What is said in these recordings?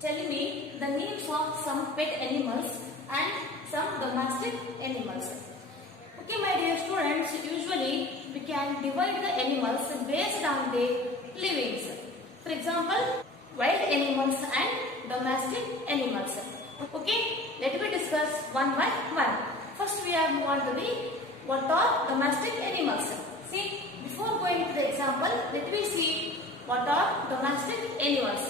Tell me the names of some pet animals and some domestic animals. Okay, my dear students, usually we can divide the animals based on their livings. For example, wild animals and domestic animals. Okay, let me discuss one by one. First, we are moving to the what are domestic animals. See, before going to the example, let me see what are domestic animals.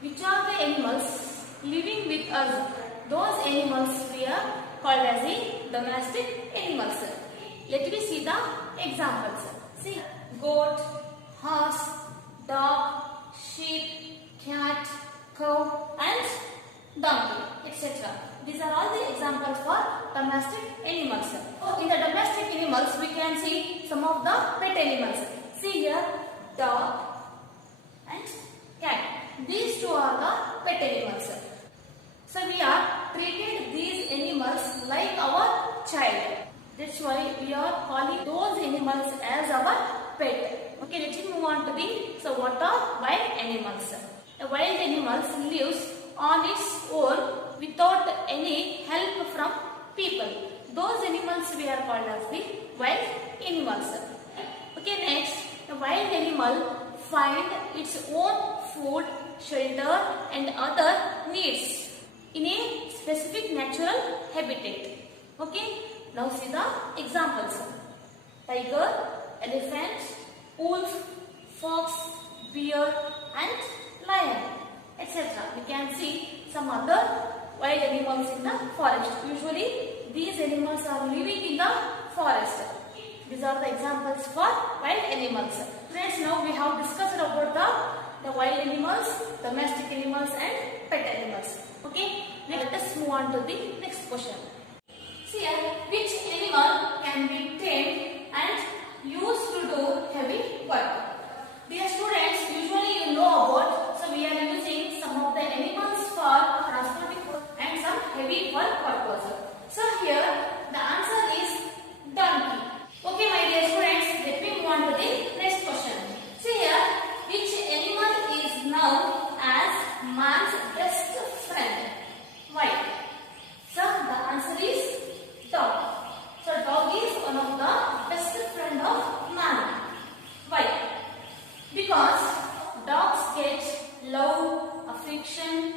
Which are the animals living with us? Those animals we are called as the domestic animals. Let me see the examples. See, goat, horse, dog, sheep, cat, cow and donkey, etc. These are all the examples for domestic animals. So, in the domestic animals, we can see some of the pet animals. See here, dog and cat. These two are the pet animals. So we are treated these animals like our child. That's why we are calling those animals as our pet. Okay, let's move on to the, so what are wild animals? A wild animal lives on its own without any help from people. Those animals we are called as the wild animals. Okay, next, a wild animal finds its own food, shelter and other needs in a specific natural habitat. Okay, now see the examples. Tiger, elephant, wolf, fox, bear and lion, etc. We can see some other wild animals in the forest. Usually these animals are living in the forest. These are the examples for wild animals. Friends, now we have discussed about the wild animals, domestic animals and pet animals. Okay, now let us move on to the next question. See here, which animal can be tamed and used to do heavy work? Dear students, usually you know about, so we are using some of the animals for transporting and some heavy work purpose. So here the answer is donkey. Okay, my dear students, let me move on to the next question. See here, which animal is known as man's best friend? Why? So the answer is dog. So dog is one of the best friend of man. Why? Because dogs get love, affection,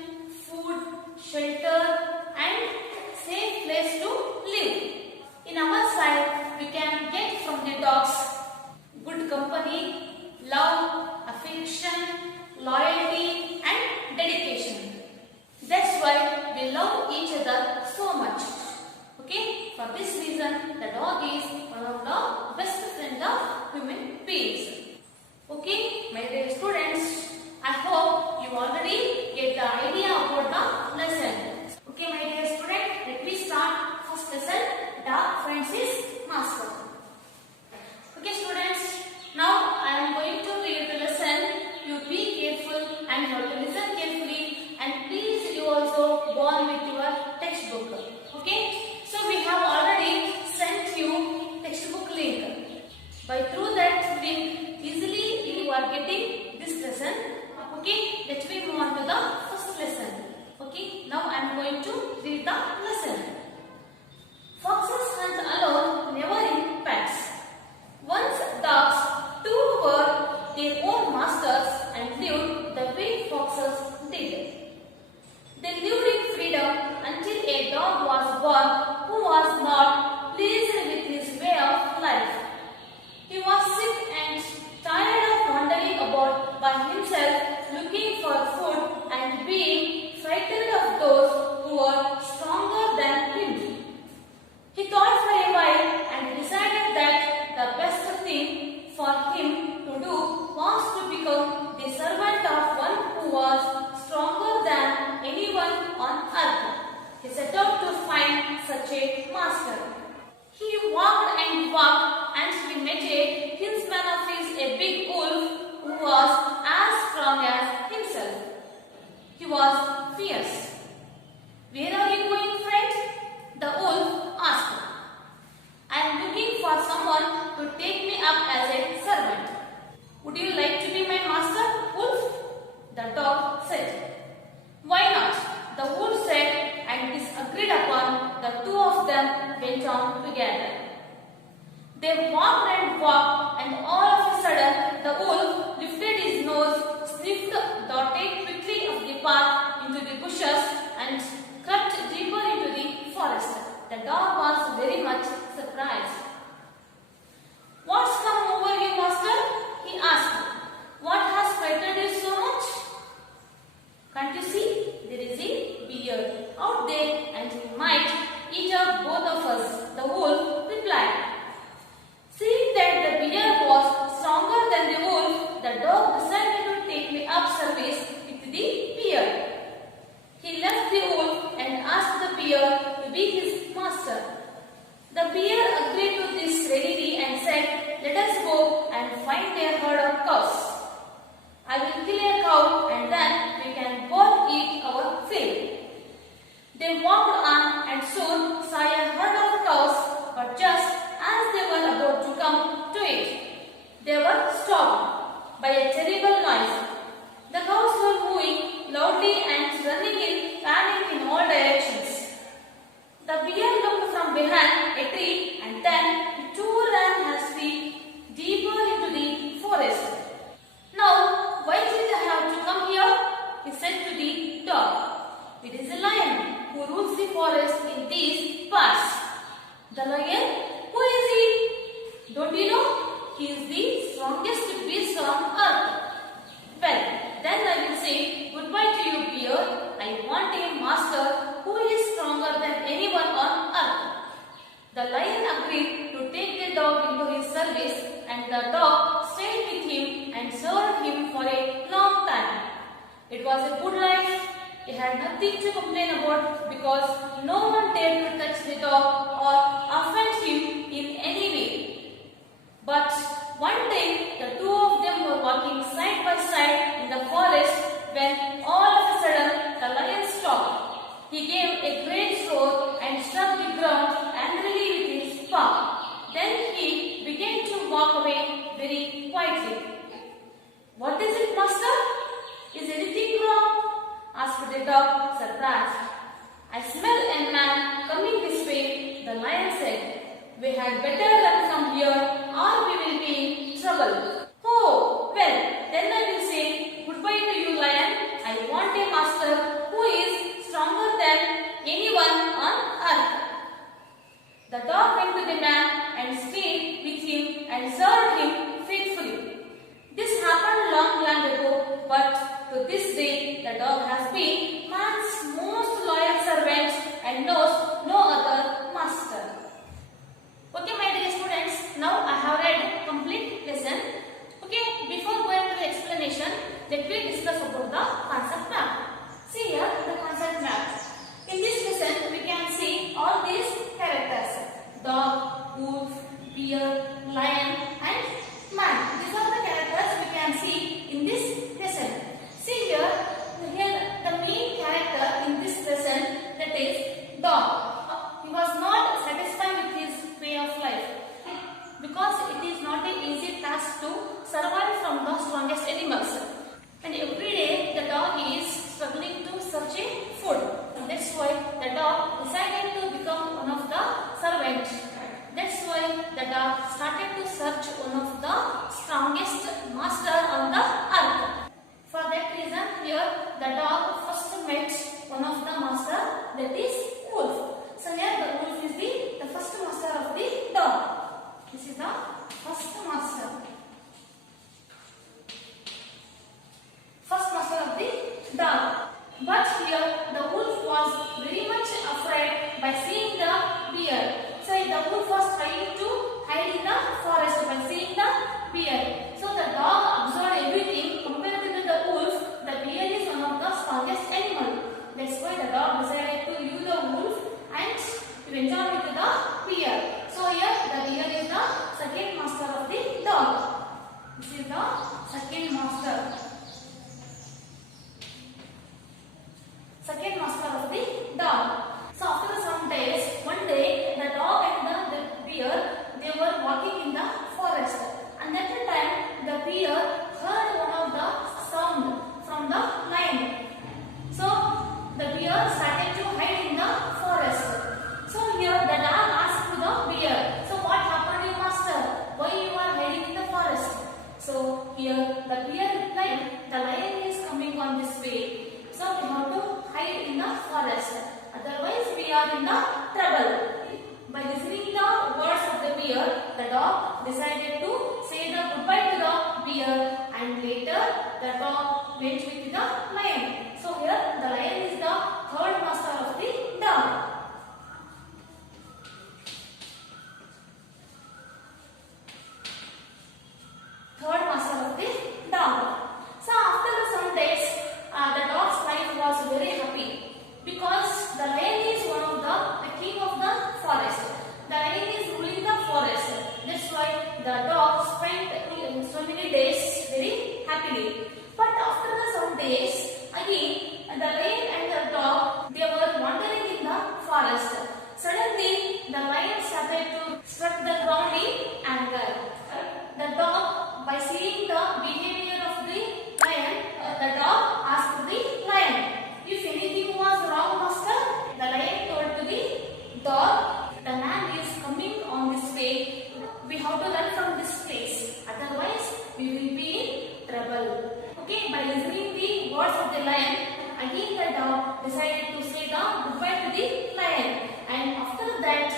food, shelter and safe place to live. In our side, we can get from the dogs good company, love, affection, loyalty and dedication. That's why we love each other so much. Okay, for this reason the dog is one of the best friend of human beings. Okay, my dear students, I hope you already get the idea about the lesson. Okay, my dear student, let me start first lesson, Dog Francis Master. Okay students, now I am going to read the lesson. You be careful and you have to listen carefully and please you also go on with your textbook. Okay, so we have already sent you textbook link. By through that link easily you are getting this lesson. Okay, let me move on to the first lesson. Okay, now I am going to read the lesson. Foxes hunt alone, never in packs. Once dogs too were their own masters and lived the way foxes did. They lived in freedom until a dog was born who was not pleased with his way of life. He was sick and tired of wandering about by himself looking for food and being frightened of those who were stronger than him. He thought for a while and decided that the best thing for him to do was to become the servant of one who was stronger than anyone on earth. He set out to find such a master. He walked and walked and he met a kinsman of his, a big wolf who was as strong as himself. He was fierce. Where are you going, friend? The wolf asked. I am looking for someone to take me up as a servant. Would you like to be my master, wolf? The dog said. They walked and walked, and all of a sudden the wolf lifted his nose, sniffed, darted quickly up the path into the bushes, and crept deeper into the forest. The dog was very much surprised. "What's come over you, master?" he asked. "What has frightened you so much?" "Can't you see? There is a bear out there and he might eat up both of us," the wolf replied. Seeing that the bear was stronger than the wolf, the dog decided to take the up service with the bear. He left the wolf and asked the bear to be his master. The bear agreed to this readily and said, "Let us go and find a herd of cows. I will kill a cow and then we can both eat our fill." They walked on and soon saw a herd of cows, but just as they were about to come to it, they were stopped by a terrible noise. The cows were moving loudly and running in panic in all directions. The bear looked from behind a tree and then he too ran hastily deeper into the forest. "Now, why did I have to come here?" he said to the dog. "It is a lion who rules the forest in these parts." "The lion? Who is he?" "Don't you know? He is the strongest beast on earth." "Well, then I will say goodbye to you, bear. I want a master who is stronger than anyone on earth." The lion agreed to take the dog into his service, and the dog stayed with him and served him for a long time. It was a good life. He had nothing to complain about because no one dared to touch the dog or offend him in any way. But one day, the two of them were walking side by side in the forest when all of a sudden the lion stopped. He gave a great roar and struck the ground angrily with his paw. Then he began to walk away very quietly. "What is it, master? Is anything wrong?" asked the dog, surprised. "I smell a man coming this way," the lion said. "We had better run from here or we will be in trouble." "Oh, well, then I will say goodbye to you, lion. I want a master who is stronger than anyone on earth." The dog went to the man and stayed with him and served him faithfully. This happened long ago, but to this day the dog has been man's most loyal servant and knows no other master. Okay, my dear students, now I have read complete lesson. Okay, before going to the explanation, let me discuss about the concept map. See here the concept map. In this lesson, we can see all these characters: dog, wolf, bear, lion, and man. These are the characters we can see in this lesson. See here the main character in this lesson, that is dog. He was not satisfied with his way of life because it is not an easy task to survive from the strongest animals. And every day the dog is struggling to search food. And that's why the dog decided to become one of the servants. That's why the dog started to search one of the strongest master on the earth. For that reason, here the dog first met one of the master, that is wolf. So here the wolf is the first master of the dog. This is the first master. First master of the dog. But here the wolf was very much afraid by seeing the bear. So the wolf was trying to hide in the forest by seeing the bear. So the dog observed everything. Compared to the wolf, the bear is one of the strongest animal. That's why the dog decided to leave the wolf and went on with the bear. So here the bear is the second master of the dog. This is the second master. Second master of the dog. So after some days, one day the dog and the bear, they were walking in the forest. And at the time the bear heard one of the sound from the lion. So the bear started to hide in the forest. So here the dog asked to the bear, "So what happened, master?" we are in the trouble. By listening the words of the bear, the dog decided to say the goodbye to the bear, and later the dog went with the lion. So here the lion is the third master of the dog. Third master of the dog. So after some days, the dog's life was very happy because the lion is one of the king of the forest. The lion is ruling the forest. That's why the dog spent so many days very happily. But after some days, again the lion and the dog, they were wandering in the forest. Suddenly, the lion started to struck the ground in anger. The dog, by seeing the behavior of the lion, the dog asked the lion, if anything was wrong, master. The lion told to the dog, the man is coming on this way. We have to run from this place. Otherwise, we will be in trouble. Okay, by listening the words of the lion, again the dog decided to say the goodbye to the lion. And after that,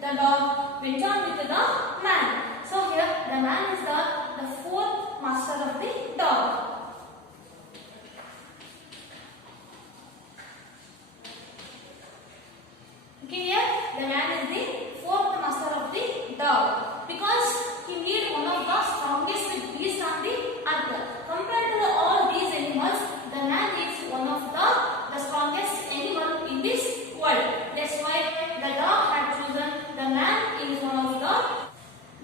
the dog went on with the man. So here, the man is the fourth master of the dog. Okay, here the man is the fourth master of the dog because he need one of the strongest beasts on the earth. Compared to all these animals, the man is one of the strongest animal in this world. That's why the dog had chosen the man is one of the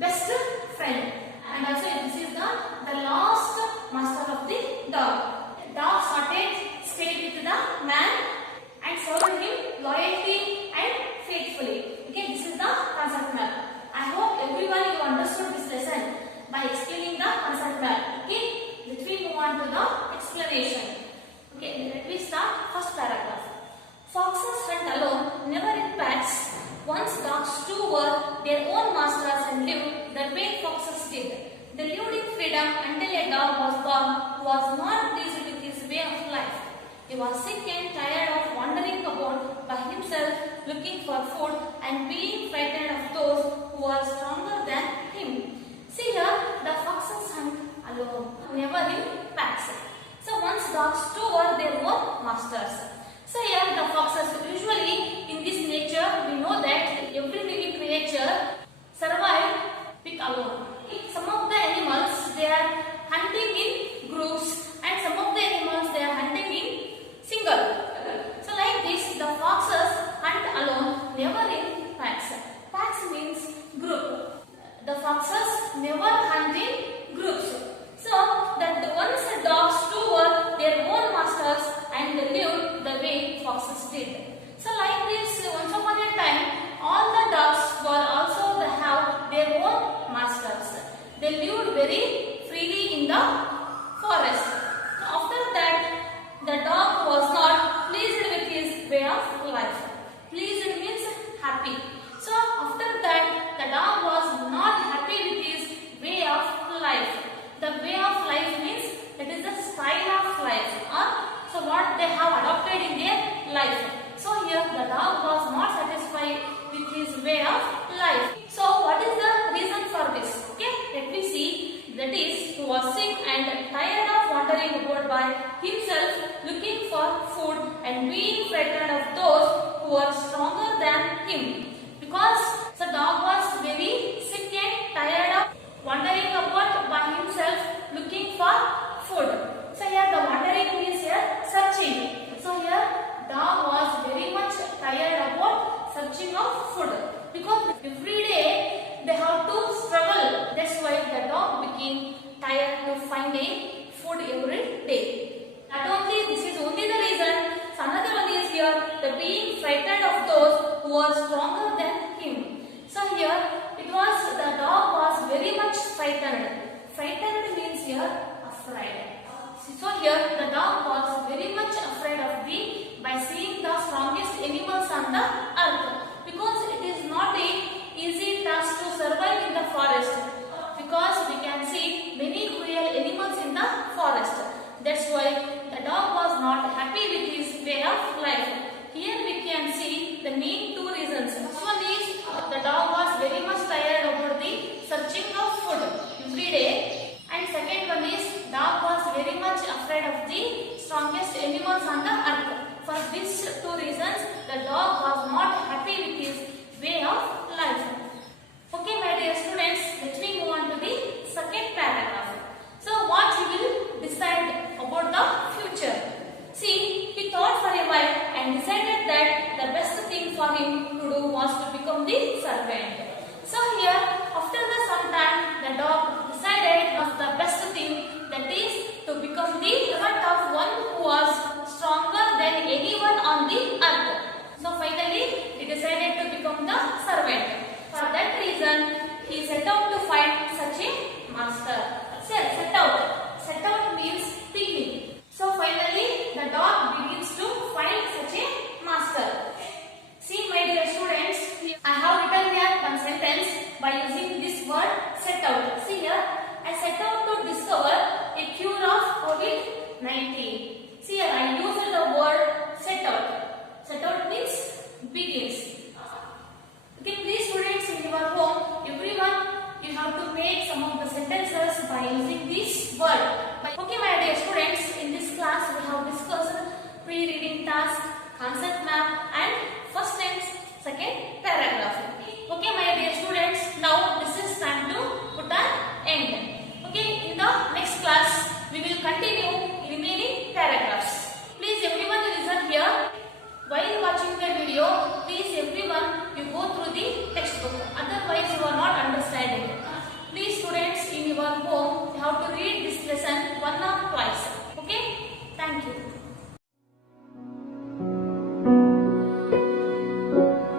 best friend. And also this is the last master of the dog. Dog stayed with the man and served him loyalty and faithfully. Okay, this is the concept map. I hope everyone you understood this lesson by explaining the concept map. Okay, let me move on to the explanation. Okay, let me start first paragraph. Foxes hunt alone, never in packs. Once dogs too were their own masters and lived the way foxes did. They lived in freedom until a dog was born who was not pleased with his way of life. He was sick and tired of wandering about by himself, looking for food and being frightened of those who were stronger than him. See here, the foxes hunt alone, never in packs. So once dogs too were their own masters. So here the foxes, usually in this nature we know that every living creature survive with alone. Some of the animals they are hunting in groups and some of the animals they are hunting in single. So like this the foxes hunt alone, never in packs. Packs means group. The foxes never hunt in groups. So that once the dogs too were their own masters and they lived the way foxes did. So like this, once upon a time, all the dogs were also they have their own masters. They lived very freely in the forest. After that, the dog was not pleased with his way of life. Pleased means happy. So after that, the dog was not happy with his way of life. The way of life means it is the style of life, or so what they have adopted in their life. So here the dog was not satisfied with his way of life. So what is the reason for this? Okay, let me see. That is, he was sick and tired of wandering about by himself, looking for food and being frightened of those who were stronger than him. Because the dog was very sick and tired of wandering about by himself, looking for food. So here the wandering means here searching. So here dog was very much tired about searching of food because every day they have to struggle. That's why the dog became tired to finding food every day. Not only this is only the reason. So another one is here the being frightened of those who are stronger than him. So here it was the dog was very much frightened. Frightened means here afraid. So here the dog was very much afraid of by seeing the strongest animals on the earth, because it is not a easy task to survive in the forest, because we can see many cruel animals in the forest. That's why the dog was not happy with his way of life. Here we can see the main For these two reasons, the dog was not happy with his way of life. Okay, my dear students, let me move on to the second paragraph. So, what he will decide about the future? See, he thought for a while and decided that the best thing for him to do was to become the servant. So here, after some time, the dog decided of the best thing, that is to become the servant of one who was stronger than anyone on the earth. So finally, he decided to become the servant. For that reason, he set out to find such a master. Set out. Set out means beginning. So finally, the dog begins to find such a master. See, my dear students, I have written here one sentence by using this word set out. See here, I set out to discover a cure of COVID-19. See here, I used the word set out. Set out means begins. Okay, please students, in your home, everyone, you have to make some of the sentences by using this word. Okay, my dear students, in this class we have discussed pre-reading task, concept map,